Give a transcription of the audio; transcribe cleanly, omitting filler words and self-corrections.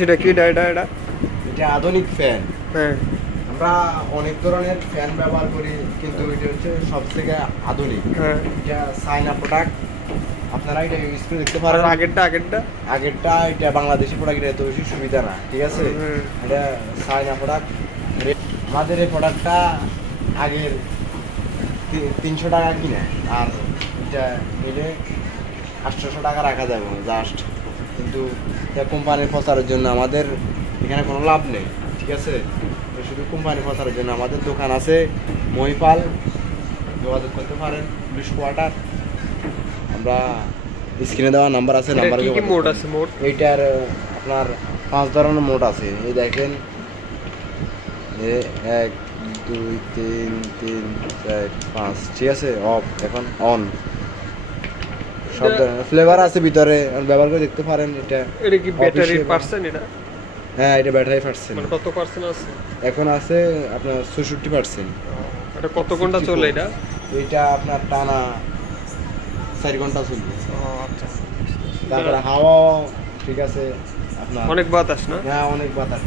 সেটা কি এটা এটা আধুনিক ফ্যান। হ্যাঁ, আমরা অনেক ধরনের ফ্যান ব্যবহার করি, কিন্তু এটা হচ্ছে সবথেকে আধুনিক। হ্যাঁ, এটা চায়না প্রোডাক্ট, আপনারা এটা ইউজ করে দেখতে পারেন। আগেরটা এটা বাংলাদেশি প্রোডাক্ট, এটা এত বেশি সুবিধা না, ঠিক আছে। এটা চায়না প্রোডাক্ট। আমাদের এই প্রোডাক্টটা আগের 300 টাকা কিনে, আর এটা নিলে 800 টাকা রাখা যাবে জাস্ট। কিন্তু কোম্পানির প্রচারের জন্য আমাদের এখানে কোনো লাভ নেই, ঠিক আছে। শুধু কোম্পানির প্রচারের জন্য আমাদের দোকান আছে মহিপাল, যোগাযোগ করতে পারেন, পুলিশ কোয়ার্টার। আমরা স্ক্রিনে দেওয়া নাম্বার আছে, নাম্বার এইটার আপনার 5 ধরনের মোড আছে। এই দেখেন, 1 2 3 3 4 5, ঠিক আছে। অফ, এখন অন। সব ফ্লেভার আছে ভিতরে, ব্যবহার করে দেখতে পারেন। এটা কি ব্যাটারি পার্সেন্ট? এটা হ্যাঁ, এটা ব্যাটারি পার্সেন্ট। মানে কত পার্সেন্ট আছে এখন? আছে আপনার 66%। এটা কত ঘন্টা চলে? এটা আপনার টানা 4 ঘন্টা চলবে। আচ্ছা, তারপরে হাওয়া ঠিক আছে আপনার। অনেক বাতাস না? হ্যাঁ, অনেক বাতাস।